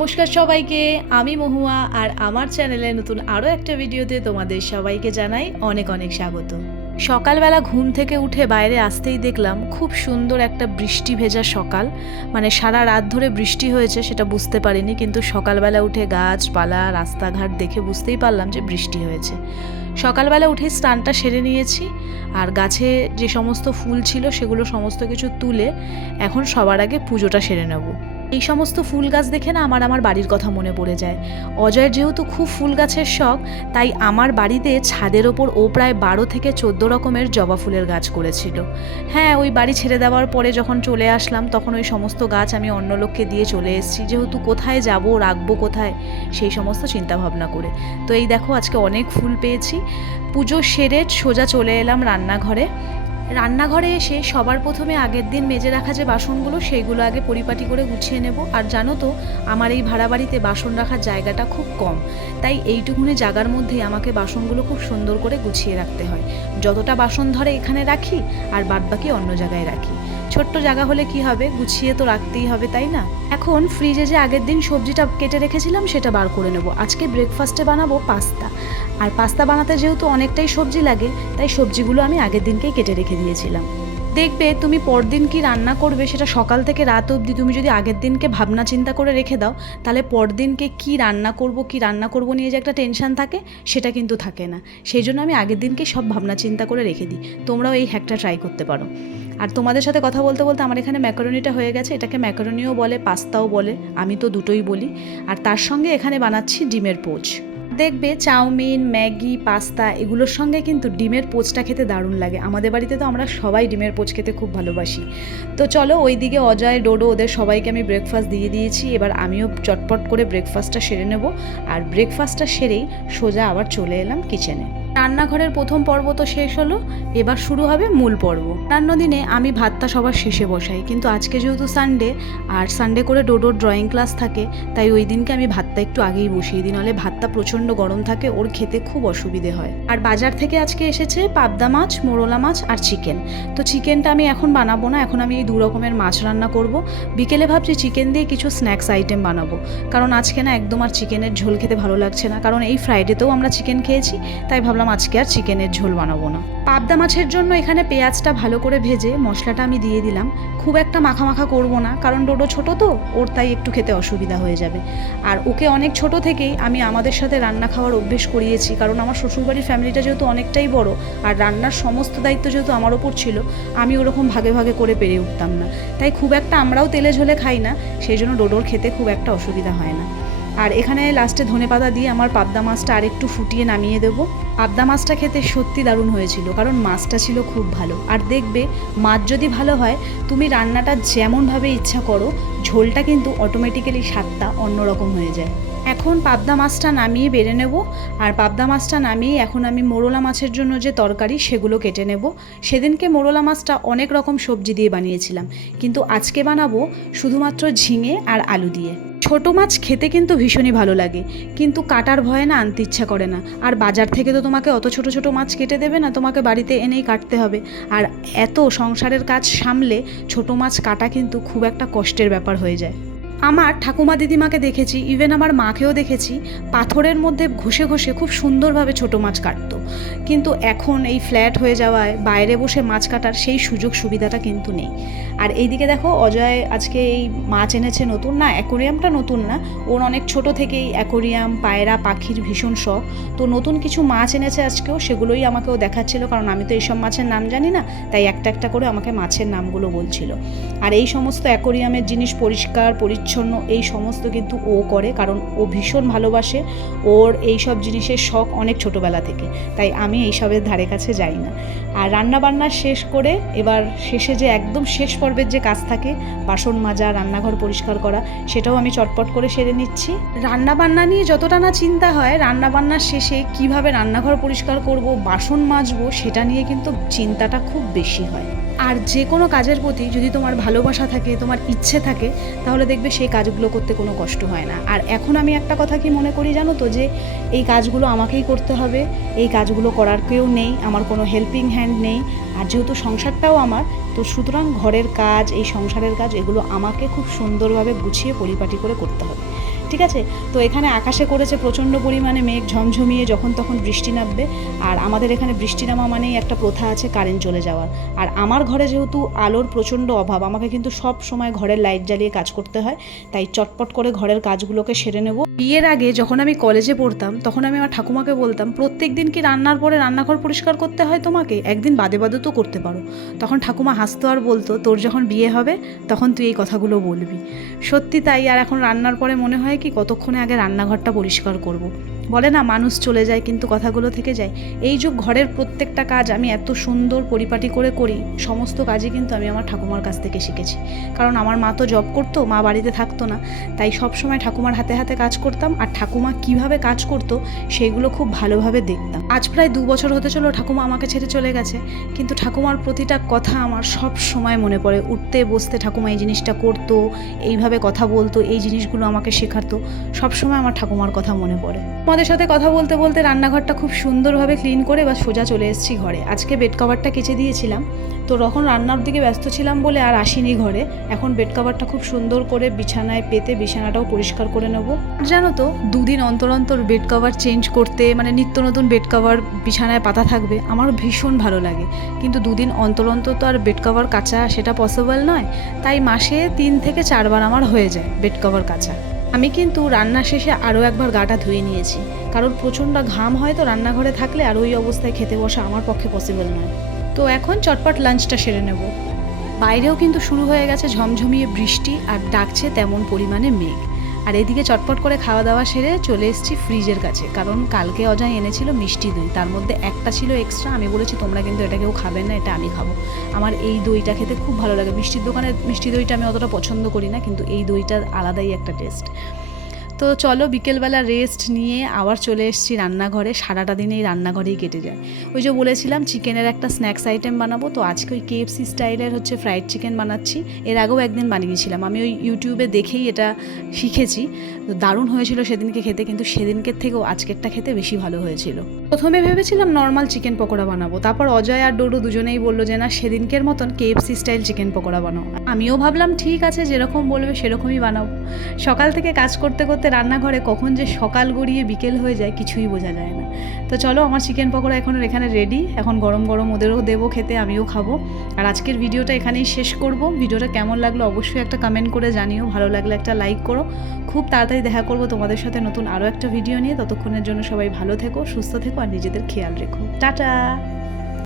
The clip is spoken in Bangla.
নমস্কার সবাইকে, আমি মহুয়া আর আমার চ্যানেলে নতুন আরও একটা ভিডিওতে তোমাদের সবাইকে জানাই অনেক অনেক স্বাগত। সকালবেলা ঘুম থেকে উঠে বাইরে আসতেই দেখলাম খুব সুন্দর একটা বৃষ্টি ভেজা সকাল। মানে সারা রাত ধরে বৃষ্টি হয়েছে সেটা বুঝতে পারিনি, কিন্তু সকালবেলা উঠে গাছপালা, রাস্তাঘাট দেখে বুঝতেই পারলাম যে বৃষ্টি হয়েছে। সকালবেলা উঠে স্নানটা সেরে নিয়েছি আর গাছে যে সমস্ত ফুল ছিল সেগুলো সমস্ত কিছু তুলে এখন সবার আগে পুজোটা সেরে নেব। এই সমস্ত ফুল গাছ দেখে না আমার আমার বাড়ির কথা মনে পড়ে যায়। অজয়ের যেহেতু খুব ফুল গাছের শখ, তাই আমার বাড়িতে ছাদের ওপর ও প্রায় বারো থেকে চোদ্দ রকমের জবা ফুলের গাছ করেছিল। হ্যাঁ ওই বাড়ি ছেড়ে দেওয়ার পরে যখন চলে আসলাম, তখন ওই সমস্ত গাছ আমি অন্য লোককে দিয়ে চলে এসেছি। যেহেতু কোথায় যাব, রাখব কোথায়, সেই সমস্ত চিন্তা ভাবনা করে। তো এই দেখো, আজকে অনেক ফুল পেয়েছি। পুজো সেরে সোজা চলে এলাম রান্নাঘরে। রান্নাঘরে এসে সবার প্রথমে আগের দিন মেজে রাখা যে বাসনগুলো, সেইগুলো আগে পরিপাটি করে গুছিয়ে নেব। আর জানো তো, আমার এই ভাড়া বাড়িতে বাসন রাখার জায়গাটা খুব কম। তাই এইটুকুনি জায়গার মধ্যে আমাকে বাসনগুলো খুব সুন্দর করে গুছিয়ে রাখতে হয়। যতটা বাসন ধরে এখানে রাখি, আর বাদবাকি অন্য জায়গায় রাখি। ছোট্ট জায়গা হলে কি হবে? গুছিয়ে তো রাখতেই হবে, তাই না? এখন ফ্রিজে যে আগের দিন সবজিটা কেটে রেখেছিলাম, সেটা বার করে নেব। আজকে ব্রেকফাস্টে বানাবো পাস্তা। আর পাস্তা বানাতে যেহেতু অনেকটাই সবজি লাগে, তাই সবজিগুলো আমি আগের দিনকেই কেটে রেখে দিয়েছিলাম। দেখবে তুমি পরদিন কি রান্না করবে সেটা সকাল থেকে রাত অবধি তুমি যদি আগের দিনকে ভাবনা চিন্তা করে রেখে দাও, তাহলে পরদিনকে কি রান্না করব, কি রান্না করব নিয়ে যে একটা টেনশন থাকে, সেটা কিন্তু থাকে না। সেই জন্য আমি আগের দিনকে সব ভাবনা চিন্তা করে রেখে দিই। তোমরাও এই হ্যাকটা ট্রাই করতে পারো। আর তোমাদের সাথে কথা বলতে বলতে আমার এখানে ম্যাকারনিটা হয়ে গেছে। এটাকে ম্যাকারনিও বলে পাস্তাও বলে, আমি তো দুটোই বলি। আর তার সঙ্গে এখানে বানাচ্ছি ডিমের পোচ দেখবে চাউমিন, ম্যাগি, পাস্তা এগুলোর সঙ্গে কিন্তু ডিমের পোচটা খেতে দারুণ লাগে। আমাদের বাড়িতে তো আমরা সবাই ডিমের পোচ খেতে খুব ভালোবাসি। তো চলো ওইদিকে অজয়, ডোডো ওদের সবাইকে আমি ব্রেকফাস্ট দিয়ে দিয়েছি। এবার আমিও চটপট করে ব্রেকফাস্টটা সেরে নেব। আর ব্রেকফাস্টটা সেরেই সোজা আবার চলে এলাম কিচেনে রান্নাঘরের প্রথম পর্ব তো শেষ হলো, এবার শুরু হবে মূল পর্ব। অন্যান্য দিনে আমি ভাতটা সবার শেষে বসাই, কিন্তু আজকে যেহেতু সানডে আর সানডে করে ডোডোর ড্রয়িং ক্লাস থাকে, তাই ওই দিনকে আমি ভাতটা একটু আগেই বসিয়ে দিই, নাহলে ভাতটা প্রচণ্ড গরম থাকে, ওর খেতে খুব অসুবিধে হয়। আর বাজার থেকে আজকে এসেছে পাবদা মাছ, মোরলা মাছ আর চিকেন। তো চিকেনটা আমি এখন বানাবো না, এখন আমি এই দু রকমের মাছ রান্না করব। বিকেলে ভাবছি চিকেন দিয়ে কিছু স্ন্যাক্স আইটেম বানাবো, কারণ আজকে না একদম আর চিকেনের ঝোল খেতে ভালো লাগছে না, কারণ এই ফ্রাইডেতেও আমরা চিকেন খেয়েছি, তাই ভাবলাম আজকে আর চিকেনের ঝোল বানাবো না। পাবদা মাছের জন্য এখানে পেঁয়াজটা ভালো করে ভেজে মশলাটা আমি দিয়ে দিলাম। খুব একটা মাখা মাখা করব না, কারণ ডোডো ছোট তো, ওর তাই একটু খেতে অসুবিধা হয়ে যাবে। আর ওকে অনেক ছোট থেকেই আমি আমাদের সাথে রান্না খাওয়ার অভ্যেস করিয়েছি, কারণ আমার শ্বশুরবাড়ির ফ্যামিলিটা যেহেতু অনেকটাই বড়, আর রান্নার সমস্ত দায়িত্ব যেহেতু আমার ওপর ছিল, আমি ওরকম ভাগে ভাগে করে পেরে উঠতাম না। তাই খুব একটা আমরাও তেলে ঝোলে খাই না, সেই জন্য ডোডোর খেতে খুব একটা অসুবিধা হয় না। আর এখানে লাস্টে ধনে পাতা দিয়ে আমার পাবদা মাছটা আরেকটু ফুটিয়ে নামিয়ে দেব। পাবদা মাছটা খেতে সত্যি দারুণ হয়েছিল, কারণ মাছটা ছিল খুব ভালো। আর দেখবে, মাছ যদি ভালো হয়, তুমি রান্নাটা যেমনভাবে ইচ্ছা করো, ঝোলটা কিন্তু অটোমেটিক্যালি স্বাদটা অন্যরকম হয়ে যায়। এখন পাবদা মাছটা নামিয়ে বেড়ে নেব। আর পাবদা মাছটা নামিয়ে এখন আমি মোরলা মাছের জন্য যে তরকারি, সেগুলো কেটে নেব। সেদিনকে মোরলা মাছটা অনেক রকম সবজি দিয়ে বানিয়েছিলাম। কিন্তু আজকে বানাবো শুধুমাত্র ঝিঙে আর আলু দিয়ে। ছোট মাছ খেতে কিন্তু ভীষণই ভালো লাগে। কিন্তু কাটার ভয়ে না আনতে ইচ্ছা করে না। আর বাজার থেকে তো তোমাকে অত ছোট ছোট মাছ কেটে দেবে না, তোমাকে বাড়িতে এনেই কাটতে হবে। আর এত সংসারের কাজ সামলে ছোট মাছ কাটা কিন্তু খুব একটা কষ্টের ব্যাপার হয়ে যায়। আমার ঠাকুমা দিদিমাকে দেখেছি ইভেন আমার মাকেও দেখেছি, পাথরের মধ্যে ঘষে ঘষে খুব সুন্দরভাবে ছোট মাছ কাটতো। কিন্তু এখন এই ফ্ল্যাট হয়ে যাওয়ায় বাইরে বসে মাছ কাটার সেই সুযোগ সুবিধাটা কিন্তু নেই। আর এইদিকে দেখো, অজয় আজকে এই মাছ এনেছে নতুন না, অ্যাকোরিয়ামটা নতুন না, ওর অনেক ছোট থেকেই অ্যাকোরিয়াম, পায়রা, পাখির ভীষণ শখ। তো নতুন কিছু মাছ এনেছে আজকেও, সেগুলোই আমাকেও দেখাচ্ছিল, কারণ আমি তো এইসব মাছের নাম জানি না, তাই একটা একটা করে আমাকে মাছের নামগুলো বলছিল। আর এই সমস্ত অ্যাকোরিয়ামের জিনিস পরিষ্কার পরিচ্ছন্ন এই সমস্ত কিন্তু ও করে, কারণ ও ভীষণ ভালোবাসে। ওর এই সব জিনিসের শখ অনেক ছোটোবেলা থেকে, তাই আমি এইসবের ধারে কাছে যাই না। আর রান্না বান্না শেষ করে এবার শেষে যে একদম শেষ পর্বের যে কাজ থাকে, বাসন মাজা, রান্নাঘর পরিষ্কার করা, সেটাও আমি চটপট করে সেরে নিচ্ছি। রান্না বান্না নিয়ে যতটা না চিন্তা হয় রান্না বান্নার শেষে কীভাবে রান্নাঘর পরিষ্কার করব, বাসন মাজবো, সেটা নিয়ে কিন্তু চিন্তাটা খুব বেশি হয়। আর যে কোনো কাজের প্রতি যদি তোমার ভালোবাসা থাকে, তোমার ইচ্ছে থাকে, তাহলে দেখবে সেই কাজগুলো করতে কোনো কষ্ট হয় না। আর এখন আমি একটা কথা কি মনে করি জানো তো, যে এই কাজগুলো আমাকেই করতে হবে, এই কাজগুলো করার কেউ নেই, আমার কোনো হেল্পিং হ্যান্ড নেই। আর যেহেতু সংসারটাও আমার, তো সুতরাং ঘরের কাজ, এই সংসারের কাজ, এগুলো আমাকে খুব সুন্দরভাবে গুছিয়ে পরিপাটি করে করতে হবে। ঠিক আছে? তো এখানে আকাশে করেছে প্রচণ্ড পরিমাণে মেঘ ঝমঝমিয়ে যখন তখন বৃষ্টি নামবে। আর আমাদের এখানে বৃষ্টি নামা মানেই একটা প্রথা আছে কারেন্ট চলে যাওয়ার। আর আমার ঘরে যেহেতু আলোর প্রচণ্ড অভাব, আমাকে কিন্তু সব সময় ঘরের লাইট জ্বালিয়ে কাজ করতে হয়। তাই চটপট করে ঘরের কাজগুলোকে সেরে নেব। বিয়ের আগে যখন আমি কলেজে পড়তাম, তখন আমি আমার ঠাকুমাকে বলতাম, প্রত্যেক দিন কি রান্নার পরে রান্নাঘর পরিষ্কার করতে হয় তোমাকে? একদিন বাদে বাদে তো করতে পারো। তখন ঠাকুমা হাসতো আর বলতো, তোর যখন বিয়ে হবে, তখন তুই এই কথাগুলো বলবি। সত্যি তাই, আর এখন রান্নার পরে মনে হয় কি কতক্ষণে আগে রান্নাঘরটা পরিষ্কার করব। বলে না, মানুষ চলে যায় কিন্তু কথাগুলো থেকে যায়। এই যে ঘরের প্রত্যেকটা কাজ আমি এত সুন্দর পরিপাটি করে করি, সমস্ত কাজই কিন্তু আমি আমার ঠাকুমার কাছ থেকে শিখেছি। কারণ আমার মা তো জব করতো, মা বাড়িতে থাকতো না। তাই সব সময় ঠাকুমার হাতে হাতে কাজ করতাম আর ঠাকুমা কীভাবে কাজ করতো সেইগুলো খুব ভালোভাবে দেখতাম। আজ প্রায় দু বছর হতে চলো ঠাকুমা আমাকে ছেড়ে চলে গেছে। কিন্তু ঠাকুমার প্রতিটা কথা আমার সব সময় মনে পড়ে। উঠতে, বসতে ঠাকুমা এই জিনিসটা করতো, এইভাবে কথা বলতো, এই জিনিসগুলো আমাকে শেখাতো। সব সময় আমার ঠাকুমার কথা মনে পড়ে। তোমাদের সাথে কথা বলতে বলতে রান্নাঘরটা খুব সুন্দরভাবে ক্লিন করে বা সোজা চলে এসেছি ঘরে। আজকে বেড কভারটা কেচে দিয়েছিলাম। তো তখন রান্নার দিকে ব্যস্ত ছিলাম বলে আর আসিনি ঘরে। এখন বেড কভারটা খুব সুন্দর করে বিছানায় পেতে বিছানাটাও পরিষ্কার করে নেব। জানো তো, দুদিন অন্তর অন্তর বেড কভার চেঞ্জ করতে মানে নিত্য নতুন বেড কভার বিছানায় পাতা থাকবে আমার ভীষণ ভালো লাগে। কিন্তু দুদিন অন্তর অন্তর তো আর বেড কভার কাচা, সেটা পসিবল নয়। তাই মাসে তিন থেকে চারবার আমার হয়ে যায় বেড কভার কাচা। আমি কিন্তু রান্না শেষে আরও একবার গাটা ধুয়ে নিয়েছি। কারণ প্রচণ্ড ঘাম হয় তো রান্নাঘরে থাকলে আর ওই অবস্থায় খেতে বসা আমার পক্ষে পসিবল নয়। তো এখন চটপট লাঞ্চটা সেরে নেব। বাইরেও কিন্তু শুরু হয়ে গেছে ঝমঝমিয়ে বৃষ্টি আর ডাকছে তেমন পরিমাণে মেঘ। আর এদিকে চটপট করে খাওয়া দাওয়া সেরে চলে এসেছি ফ্রিজের কাছে। কারণ কালকে অজয় এনেছিল মিষ্টি দই। তার মধ্যে একটা ছিল এক্সট্রা আমি বলেছি, তোমরা কিন্তু এটা কেউ খাবে না, এটা আমি খাব। আমার এই দইটা খেতে খুব ভালো লাগে। মিষ্টির দোকানে মিষ্টি দইটা আমি অতটা পছন্দ করি না, কিন্তু এই দইটার আলাদাই একটা টেস্ট তো চলো বিকেলবেলা রেস্ট নিয়ে আবার চলে এসেছি রান্নাঘরে। সারাটা দিন এই রান্নাঘরেই কেটে যায়। ওই যে বলেছিলাম চিকেনের একটা স্ন্যাক্স আইটেম বানাবো। তো আজকে ওই কেএফসি স্টাইলের হচ্ছে ফ্রাইড চিকেন বানাচ্ছি। এর আগেও একদিন বানিয়েছিলাম। আমি ওই ইউটিউবে দেখেই এটা শিখেছি। তো দারুণ হয়েছিল সেদিনকে খেতে, কিন্তু সেদিনকের থেকেও আজকেরটা খেতে বেশি ভালো হয়েছিল। প্রথমে ভেবেছিলাম নর্মাল চিকেন পকোড়া বানাবো। তারপর অজয় আর ডোডো দুজনেই বলল যে, না, সেদিনকের মতন কেএফসি স্টাইল চিকেন পকোড়া বানাও। আমিও ভাবলাম, ঠিক আছে, যেরকম বলবে সেরকমই বানাবো। সকাল থেকে কাজ করতে করতে রান্নাঘরে কখন যে সকাল গড়িয়ে বিকেল হয়ে যায়, কিছুই বোঝা যায় না। তো চলো, আমার চিকেন পকোড়া এখন এখানে রেডি এখন গরম গরম ওদেরও দেবো খেতে, আমিও খাব। আর আজকের ভিডিওটা এখানেই শেষ করব। ভিডিওটা কেমন লাগল অবশ্যই একটা কমেন্ট করে জানিও। ভালো লাগলে একটা লাইক করো। খুব তাড়াতাড়ি দেখা করব তোমাদের সাথে নতুন আরও একটা ভিডিও নিয়ে। ততক্ষণের জন্য সবাই ভালো থেকো, সুস্থ থেকো, আর নিজেদের খেয়াল রেখো। টাটা!